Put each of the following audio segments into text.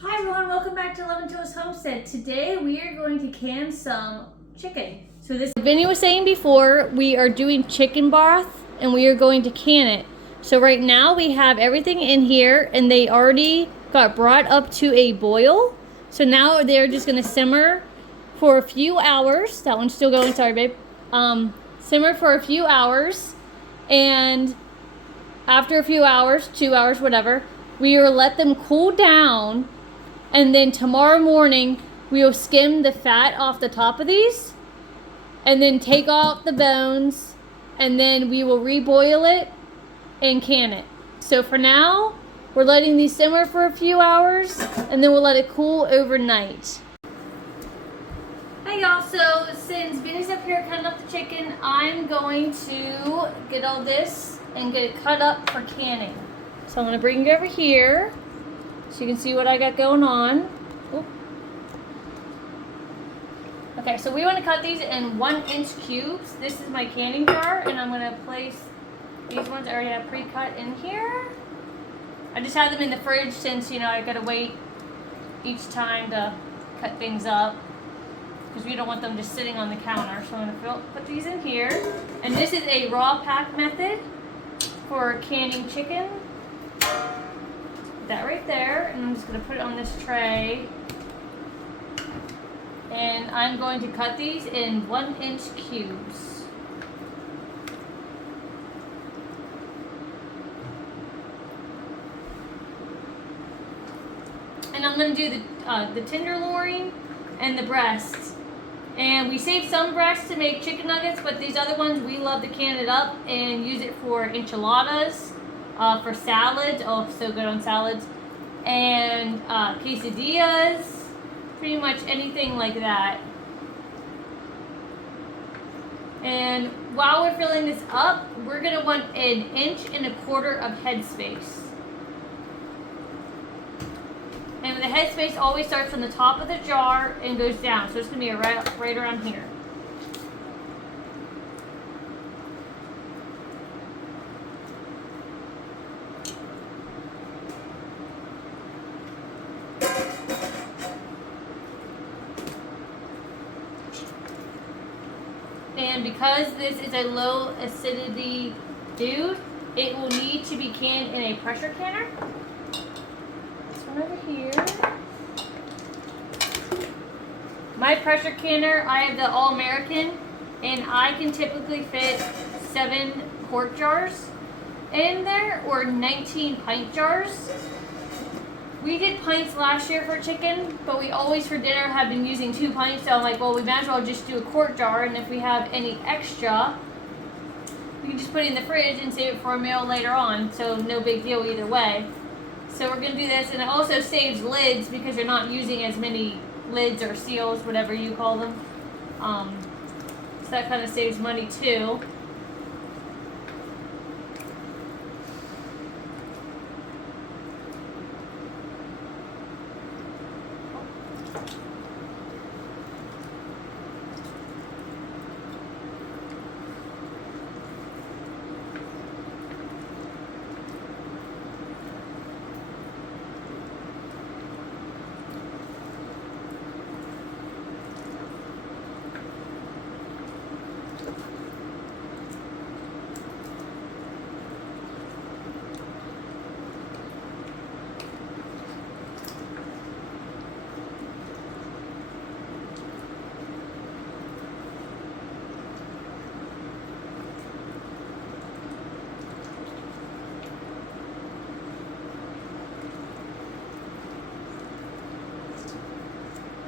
Hi everyone, welcome back to Love and Toast Homestead. Today we are going to can some chicken. So this Vinny was saying before, we are doing chicken broth and we are going to can it. So right now we have everything in here and they already got brought up to a boil. So now they're just gonna simmer for a few hours. That one's still going, sorry babe. Simmer for a few hours, and after a few hours, 2 hours, whatever, we will let them cool down, and then tomorrow morning we will skim the fat off the top of these and then take off the bones, and then we will reboil it and can it. So for now, we're letting these simmer for a few hours and then we'll let it cool overnight. Hey y'all, so since Vinny's up here cutting up the chicken, I'm going to get all this and get it cut up for canning. So I'm going to bring it over here so you can see what I got going on. Oop. Okay, so we want to cut these in 1-inch cubes. This is my canning jar, and I'm going to place these ones I already have pre-cut in here. I just have them in the fridge since, you know, I got to wait each time to cut things up, because we don't want them just sitting on the counter. So I'm going to put these in here. And this is a raw pack method for canning chicken. Put that right there, and I'm just going to put it on this tray. And I'm going to cut these in 1-inch cubes. And I'm going to do the tenderloin and the breasts. And we saved some breasts to make chicken nuggets, but these other ones we love to can it up and use it for enchiladas, for salads. Oh, so good on salads. And quesadillas, pretty much anything like that. And while we're filling this up, we're going to want 1.25 inches of head space. And the head space always starts from the top of the jar and goes down. So it's going to be right around here. And because this is a low acidity food, it will need to be canned in a pressure canner. Over here. My pressure canner, I have the All-American, and I can typically fit 7 quart jars in there, or 19 pint jars. We did pints last year for chicken, but we always for dinner have been using 2 pints, so I'm like, well, we might as well just do a quart jar, and if we have any extra, we can just put it in the fridge and save it for a meal later on, so no big deal either way. So we're going to do this, and it also saves lids because you're not using as many lids or seals, whatever you call them. So that kind of saves money too.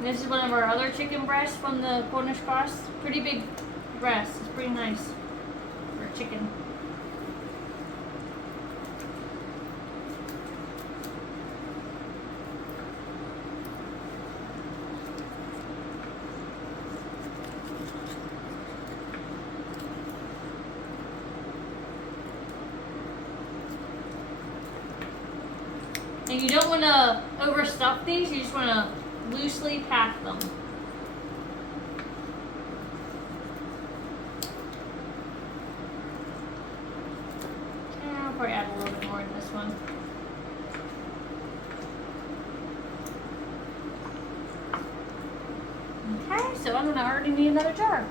This is one of our other chicken breasts from the Cornish cross. Pretty big breast. It's pretty nice for chicken. And you don't want to overstuff these, you just want to loosely pack them. I'll probably add a little bit more in this one. so I'm gonna already need another jar.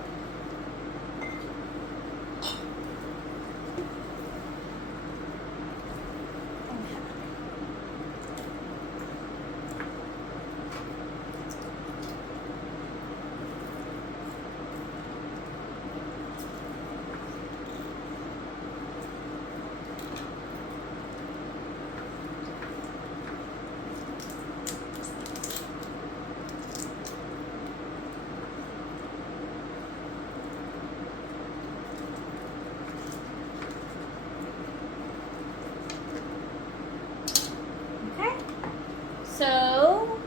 So,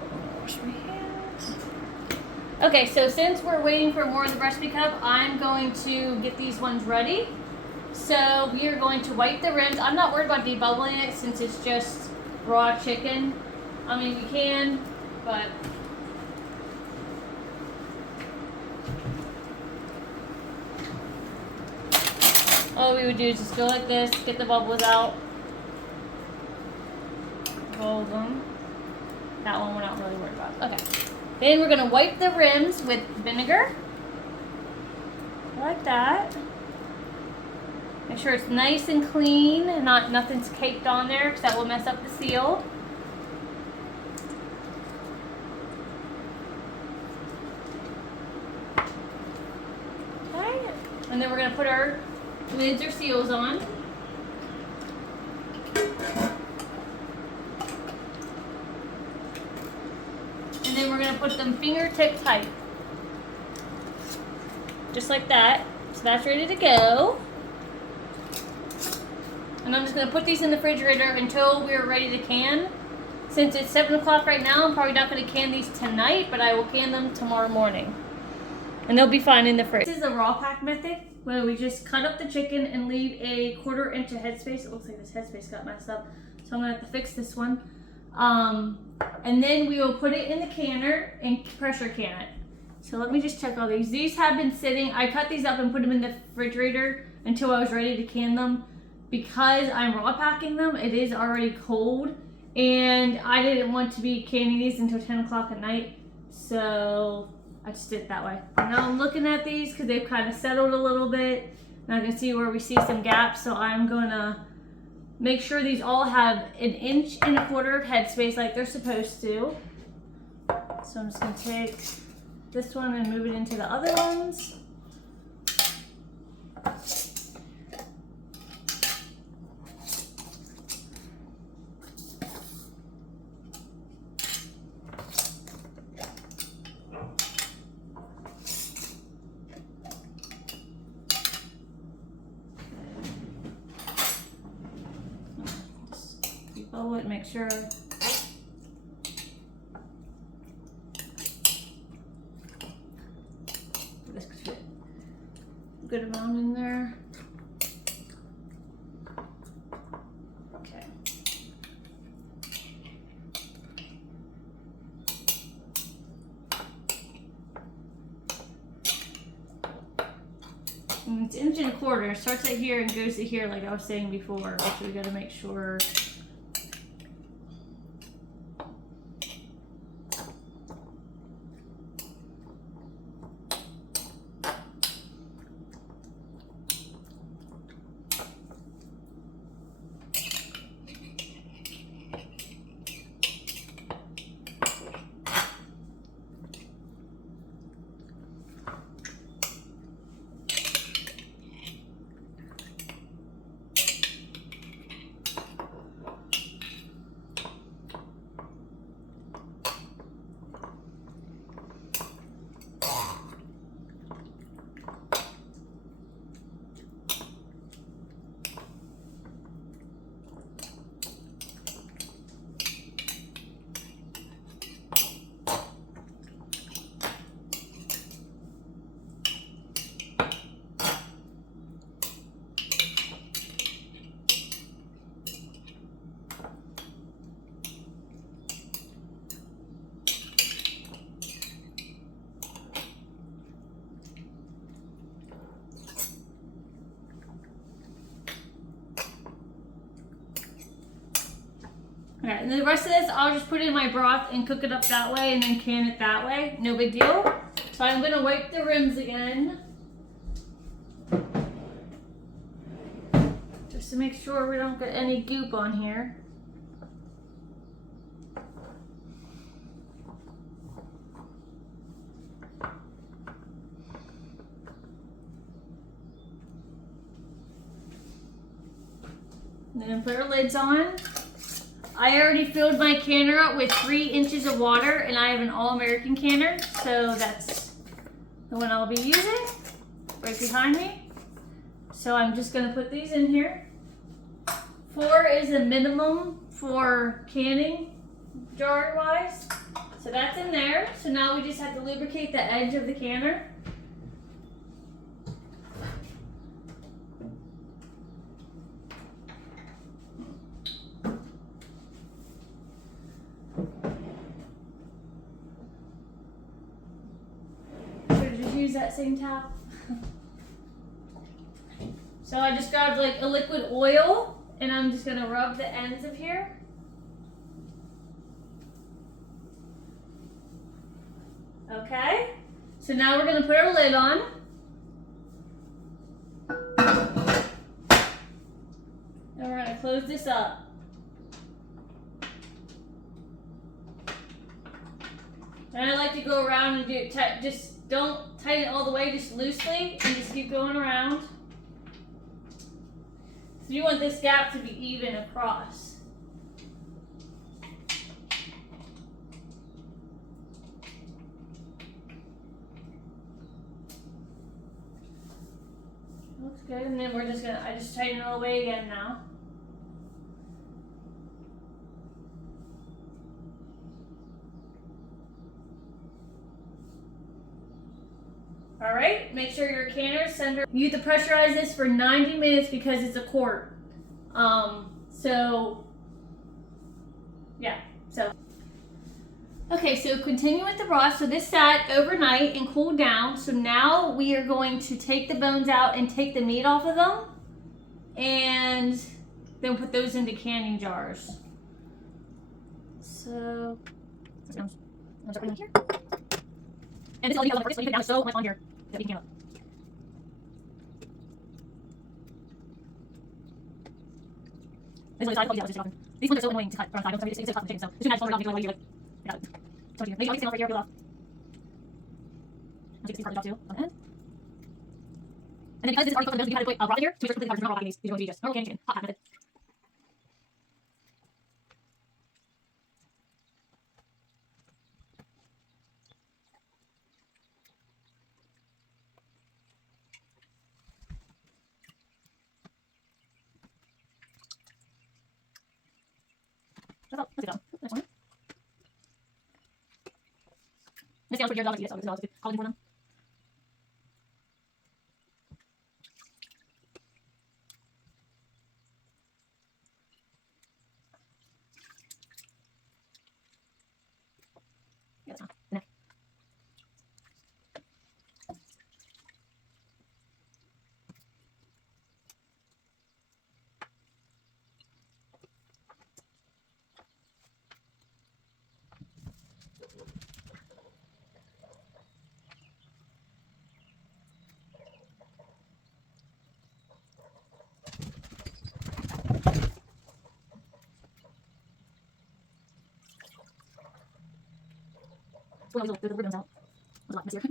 wash my hands. Okay, so since we're waiting for more of the recipe cup, I'm going to get these ones ready. So we are going to wipe the rims. I'm not worried about debubbling it since it's just raw chicken. I mean, you can, but all we would do is just go like this, get the bubbles out, hold them. That one we're not really worried about. Okay. Then we're gonna wipe the rims with vinegar. Like that. Make sure it's nice and clean and nothing's caked on there because that will mess up the seal. Okay. And then we're gonna put our lids or seals on. And then we're going to put them fingertip tight. Just like that. So that's ready to go. And I'm just going to put these in the refrigerator until we're ready to can. Since it's 7 o'clock right now, I'm probably not going to can these tonight, but I will can them tomorrow morning. And they'll be fine in the fridge. This is a raw pack method where we just cut up the chicken and leave a 1/4 inch of headspace. It looks like this headspace got messed up, so I'm going to have to fix this one. And then we will put it in the canner and pressure can it. So let me just check all these. These have been sitting, I cut these up and put them in the refrigerator until I was ready to can them. Because I'm raw packing them, it is already cold. And I didn't want to be canning these until 10 o'clock at night. So I just did it that way. Now I'm looking at these because they've kind of settled a little bit. And I can see where we see some gaps. So I'm gonna make sure these all have 1.25 inches of headspace like they're supposed to. So I'm just gonna take this one and move it into the other ones. Follow it, make sure. This could fit a good amount in there. Okay. And it's 1.25 inches. It starts at here and goes to here like I was saying before, which we gotta make sure. Okay, and the rest of this, I'll just put it in my broth and cook it up that way and then can it that way. No big deal. So I'm going to wipe the rims again. Just to make sure we don't get any goop on here. And then put our lids on. I already filled my canner up with 3 inches of water, and I have an all-American canner, so that's the one I'll be using right behind me. So I'm just gonna put these in here. 4 is a minimum for canning jar-wise. So that's in there. So now we just have to lubricate the edge of the canner. Use that same towel. So I just grabbed like a liquid oil and I'm just gonna rub the ends of here. Okay, so now we're gonna put our lid on. And we're gonna close this up. And I like to go around and do just don't tighten it all the way, just loosely, and just keep going around. So you want this gap to be even across. Looks good, and then I just tighten it all the way again now. All right, make sure your canner is center. You have to pressurize this for 90 minutes because it's a quart. Okay, so continue with the broth. So this sat overnight and cooled down. So now we are going to take the bones out and take the meat off of them and then put those into canning jars. So, I'm gonna start putting them here. And this is all details on the first, so you put down so much on here that we can handle it. This is what I just often. These ones are so annoying to cut from side. It's so tough to chicken, so as soon as I just hold it off, you like, I got it. So maybe I'll take some off right here, peel off. I'll take this part of the top too, on the end. And then because this is already cooked on the bones, we had to put broth in here to make sure completely covered. There's not raw these. These are going to be just normal canning chicken, hot pot method. That's all. That's it. Next one. This sounds pretty good. I'll like to eat it, so this is all good. I'll do for them. Yeah, that's not. The neck. Well, the ribbons out. It was a lot messier.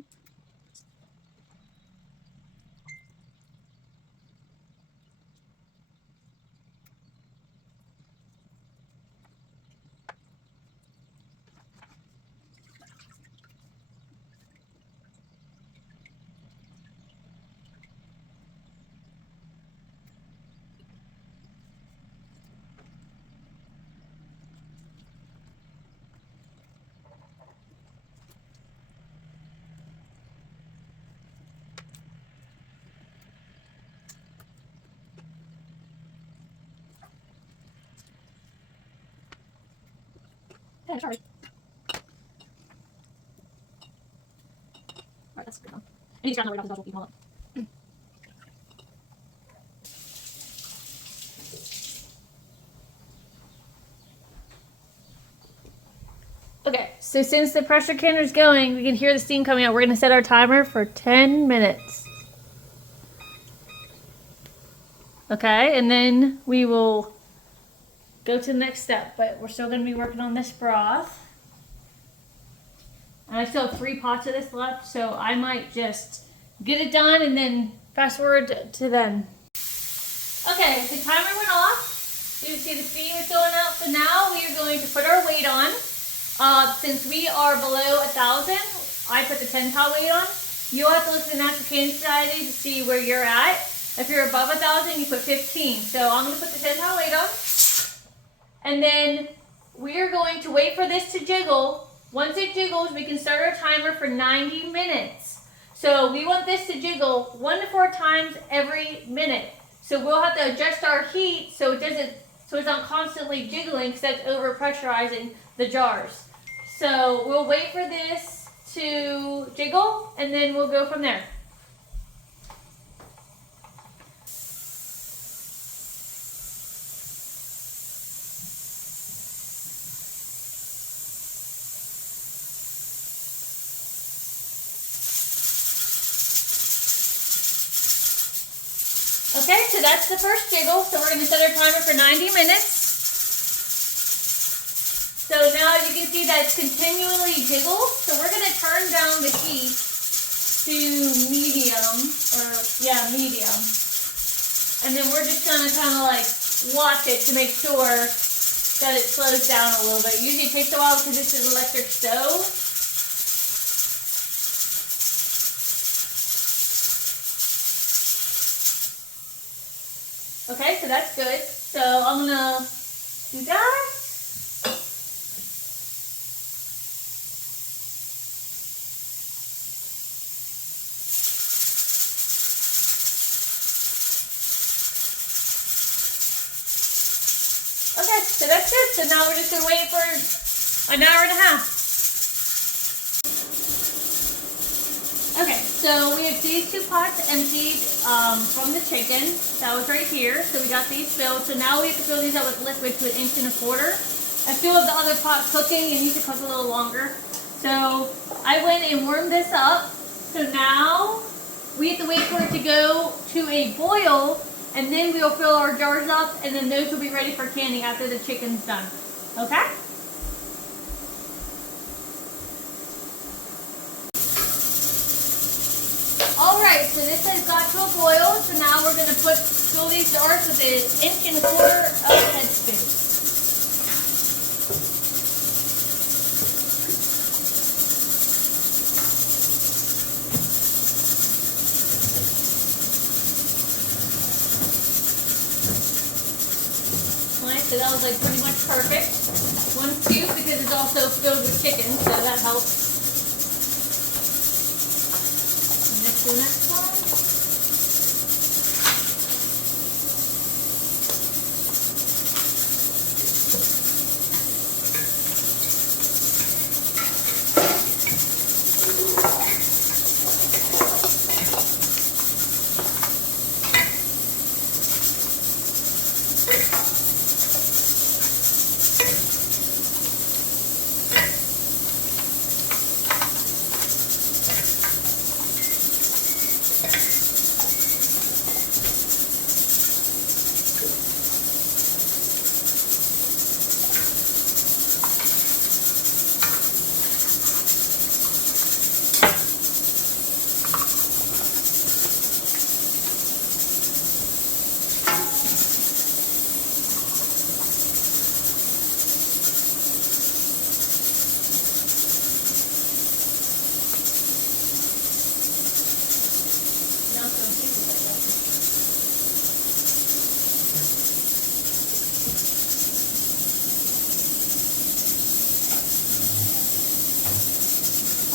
Yeah, sorry. Alright, that's good one. I need to grab another wrap as well, keep them all up. Okay, so since the pressure canner is going, we can hear the steam coming out. We're going to set our timer for 10 minutes. Okay, and then we will go to the next step, but we're still going to be working on this broth. And I still have 3 pots of this left, so I might just get it done and then fast forward to then. Okay, the timer went off. You can see the steam is going out, so now we are going to put our weight on. Since we are below 1,000, I put the 10-pound weight on. You'll have to look at the National Canning Society to see where you're at. If you're above 1,000, you put 15. So I'm going to put the 10-pound weight on. And then we're going to wait for this to jiggle. Once it jiggles, we can start our timer for 90 minutes. So we want this to jiggle 1 to 4 times every minute. So we'll have to adjust our heat so it's not constantly jiggling because that's over pressurizing the jars. So we'll wait for this to jiggle and then we'll go from there. Okay, so that's the first jiggle. So we're going to set our timer for 90 minutes. So now you can see that it's continually jiggles. So we're going to turn down the heat to medium, medium. And then we're just going to kind of like watch it to make sure that it slows down a little bit. Usually it takes a while because this is an electric stove. Okay, so that's good. So I'm gonna do that. Okay, so that's good. So now we're just gonna wait for an hour and a half. Okay, so we have these 2 pots emptied from the chicken. That was right here. So we got these filled. So now we have to fill these up with liquid to 1 1/4 inches. I still have the other pot cooking. It needs to cook a little longer. So I went and warmed this up. So now we have to wait for it to go to a boil, and then we'll fill our jars up, and then those will be ready for canning after the chicken's done. Okay? Alright, so this has got to a boil, so now we're going to fill these jars with 1 1/4 inches of headspace. Alright, so that was like pretty much perfect. 1 scoop because it's also filled with chicken, so that helps. The next one.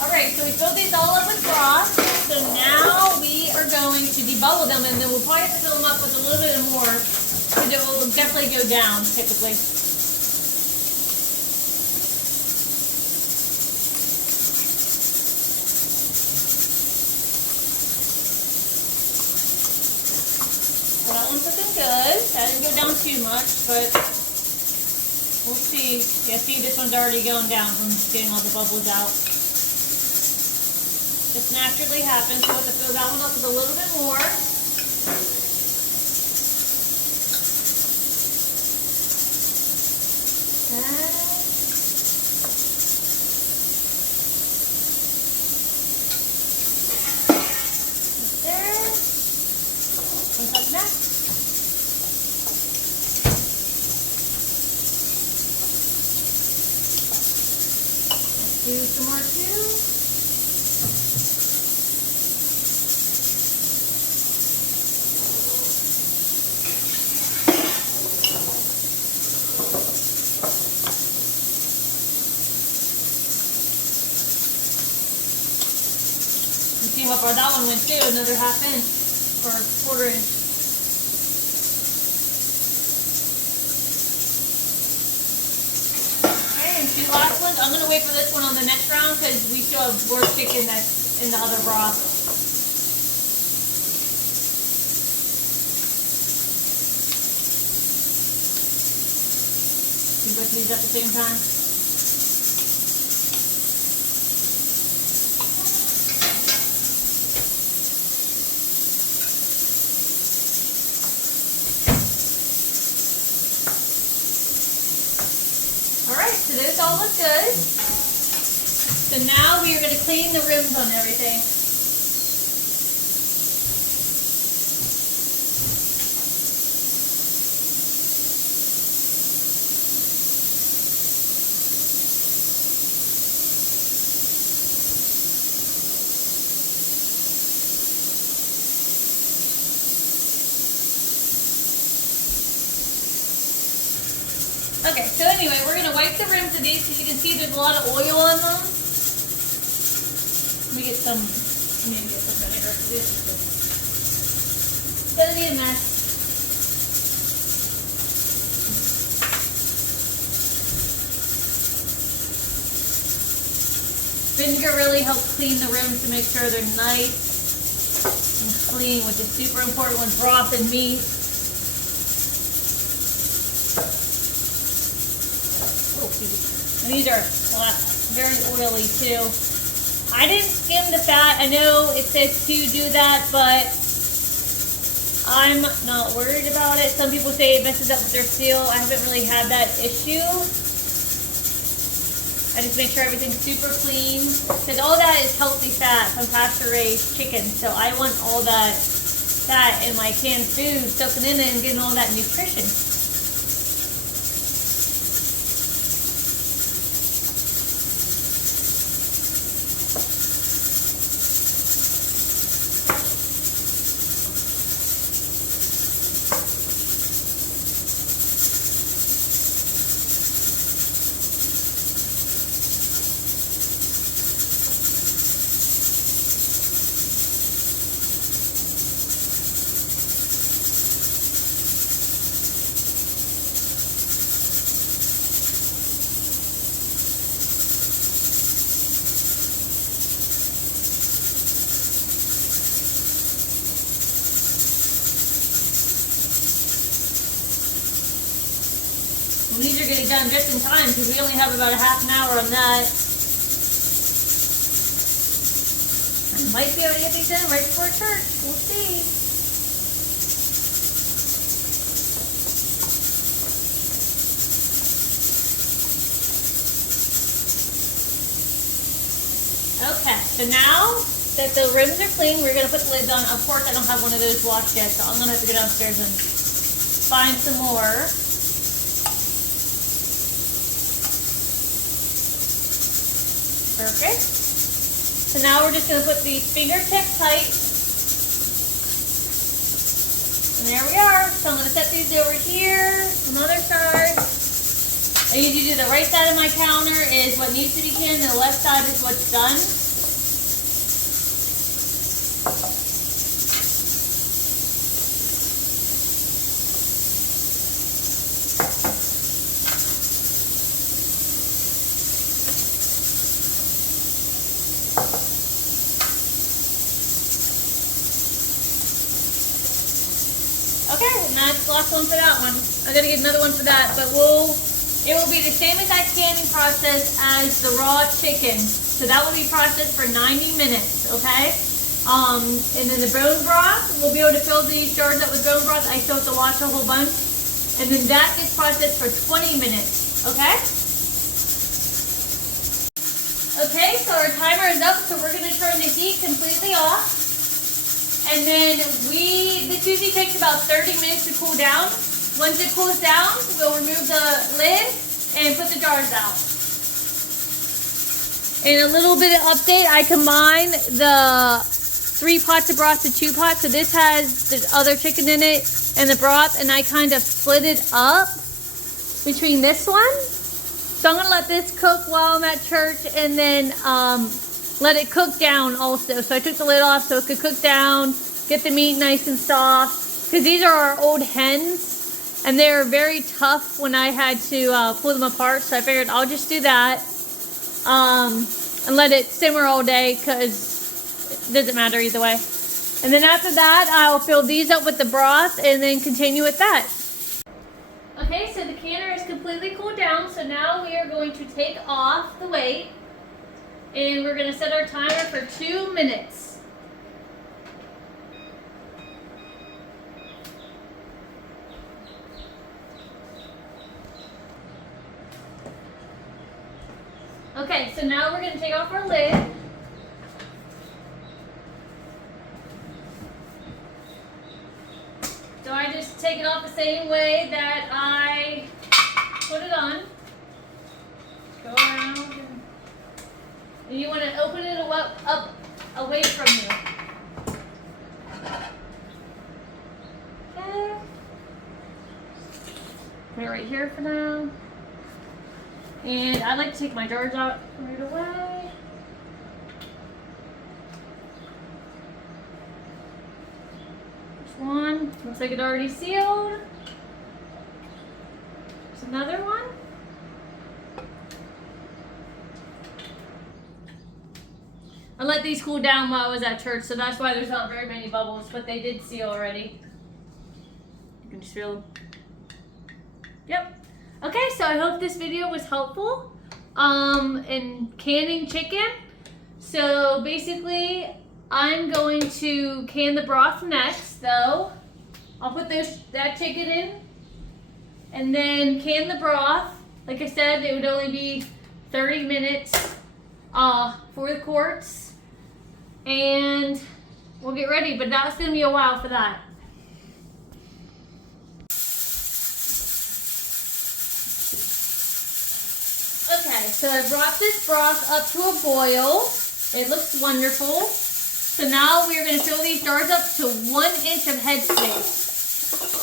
Alright, so we filled these all up with broth. So now we are going to debubble them, and then we'll probably have to fill them up with a little bit more because it will definitely go down typically. Well, that one's looking good. That didn't go down too much, but We'll see. Yeah, see, this one's already going down from getting all the bubbles out. This naturally happens, so we'll have to fill that one up with a little bit more. Do some more too. You see how far that one went too, another half inch or quarter inch. Two last ones. I'm going to wait for this one on the next round because we still have more chicken that's in the other broth. You both these at the same time? Alright, so those all look good. So now we are going to clean the rims on everything. Okay, so anyway, we're going to wipe the rims of these because you can see there's a lot of oil on them. Let me get some vinegar for this. It's going to be a mess. Vinegar really helps clean the rims to make sure they're nice and clean, which is super important with broth and meat. And these are very oily too. I didn't skim the fat. I know it says to do that, but I'm not worried about it. Some people say it messes up with their seal. I haven't really had that issue. I just make sure everything's super clean because all that is healthy fat from pasture-raised chicken. So I want all that fat in my canned food soaking in it and getting all that nutrition. These are getting done just in time because we only have about a half an hour on that. I might be able to get these done right before church. We'll see. Okay, so now that the rims are clean, we're going to put the lids on. Of course, I don't have one of those washed yet, so I'm going to have to go downstairs and find some more. Perfect. So now we're just going to put these fingertips tight. And there we are. So I'm going to set these over here on the other side. I usually do the right side of my counter is what needs to be canned, and the left side is what's done. Okay, and that's the last one for that one. I gotta get another one for that, but we'll It will be the same exact canning process as the raw chicken. So that will be processed for 90 minutes, okay? And then the bone broth, we'll be able to fill these jars up with bone broth. I still have to wash a whole bunch. And then that gets processed for 20 minutes, okay? Okay, so our timer is up, so we're gonna turn the heat completely off. And then this usually takes about 30 minutes to cool down. Once it cools down, we'll remove the lid and put the jars out. And a little bit of update, I combined the 3 pots of broth to 2 pots. So this has the other chicken in it and the broth, and I kind of split it up between this one. So I'm gonna let this cook while I'm at church, and then let it cook down also. So I took the lid off so it could cook down, get the meat nice and soft. Because these are our old hens, and they're very tough when I had to pull them apart. So I figured I'll just do that and let it simmer all day, because it doesn't matter either way. And then after that, I'll fill these up with the broth and then continue with that. Okay, so the canner is completely cooled down. So now we are going to take off the weight, and we're going to set our timer for 2 minutes. Okay, so now we're going to take off our lid. So I just take it off the same way that I put it on. Go around. And you want to open it up away from you. Okay. Put it right here for now. And I like to take my jars out right away. There's one. Looks like it already sealed. There's another one. I let these cool down while I was at church, so that's why there's not very many bubbles, but they did seal already. You can just feel them. Yep. Okay, so I hope this video was helpful in canning chicken. So basically, I'm going to can the broth next, though. I'll put that chicken in and then can the broth. Like I said, it would only be 30 minutes for the quarts, and we'll get ready, but that's going to be a while for that. Okay, so I brought this broth up to a boil. It looks wonderful. So now we're going to fill these jars up to 1 inch of head space.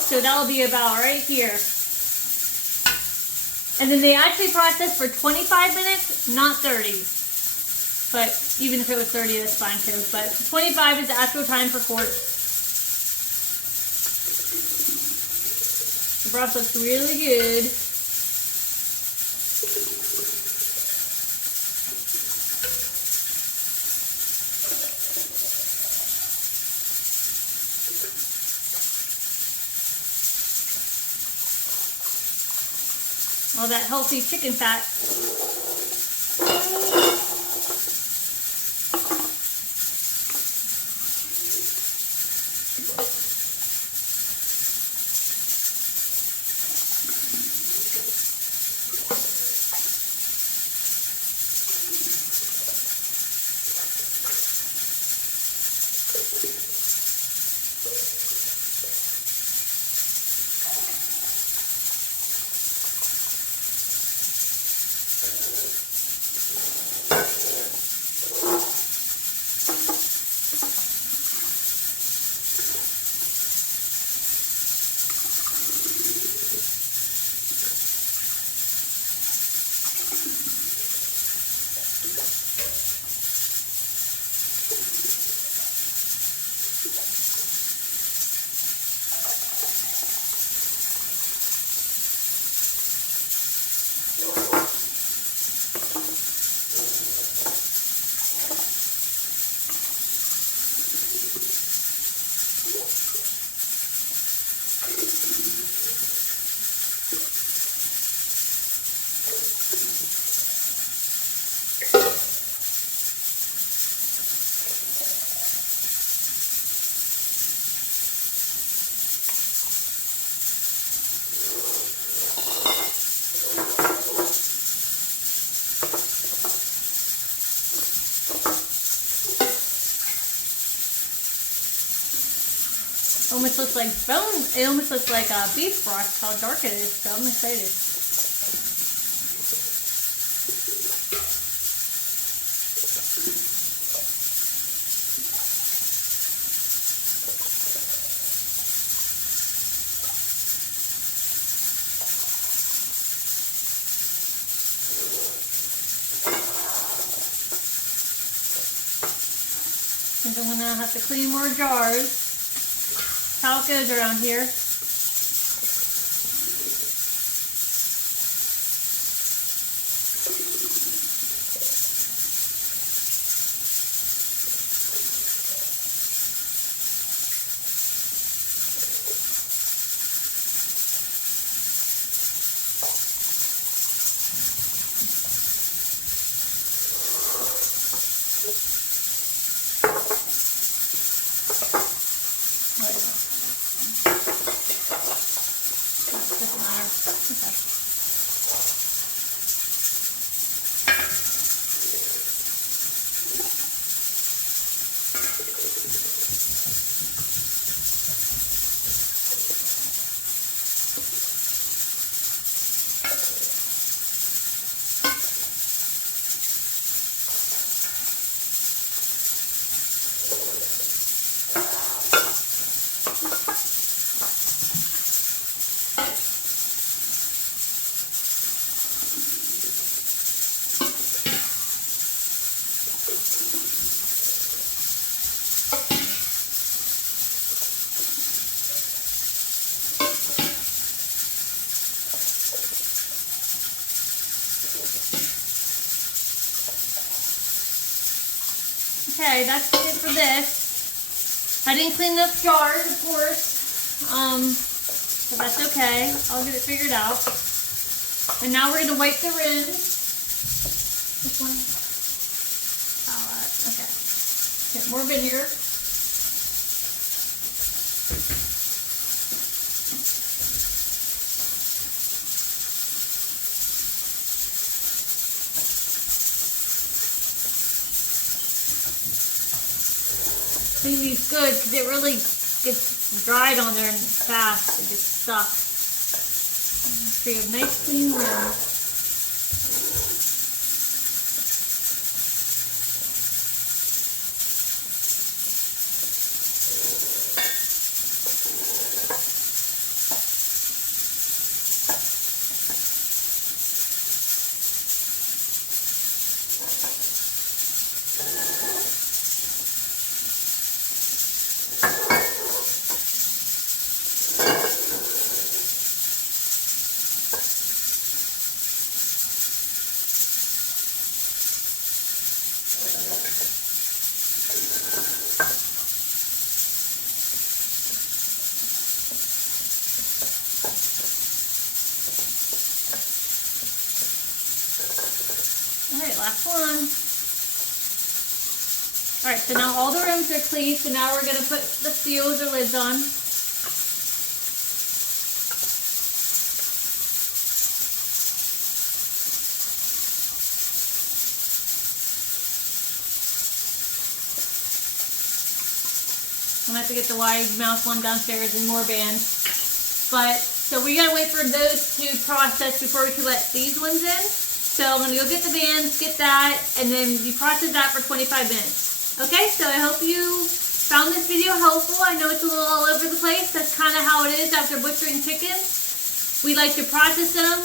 So that'll be about right here. And then they actually process for 25 minutes, not 30. But even if it was 30, that's fine too. But 25 is the actual time for quarts. The broth looks really good. All that healthy chicken fat. almost looks like bone. It almost looks like a beef broth, how dark it is, so I'm excited. I think I'm gonna have to clean more jars. How it goes around here. Okay, that's it for this. I didn't clean up jars, of course, but that's okay. I'll get it figured out. And now we're gonna wipe the rims. This one. Okay. Get more vinegar. Clean these good because it really gets dried on there and fast. It gets stuck. So you have nice clean rims. Alright, last one. Alright, so now all the rims are clean, so now we're going to put the seals or lids on. I'm going to have to get the wide mouth one downstairs and more bands. But, so we got to wait for those to process before we can let these ones in. So I'm going to go get the bands, get that, and then you process that for 25 minutes. Okay, so I hope you found this video helpful. I know it's a little all over the place. That's kind of how it is after butchering chickens. We like to process them,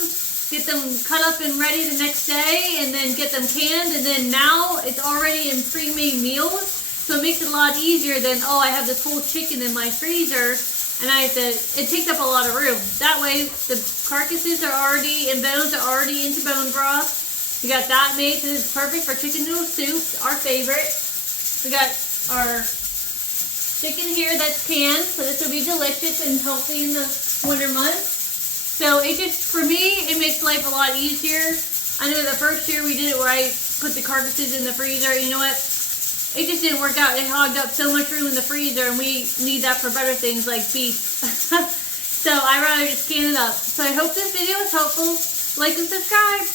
get them cut up and ready the next day, and then get them canned. And then now it's already in pre-made meals. So it makes it a lot easier than, oh, I have this whole chicken in my freezer. And it takes up a lot of room. That way, the carcasses are already, and bones are already into bone broth. We got that made, so this is perfect for chicken noodle soup, our favorite. We got our chicken here that's canned, so this will be delicious and healthy in the winter months. So it just, for me, it makes life a lot easier. I know the first year we did it where I put the carcasses in the freezer. You know what? It just didn't work out. It hogged up so much room in the freezer, and we need that for better things like beef. So I'd rather just can it up. So I hope this video was helpful. Like and subscribe.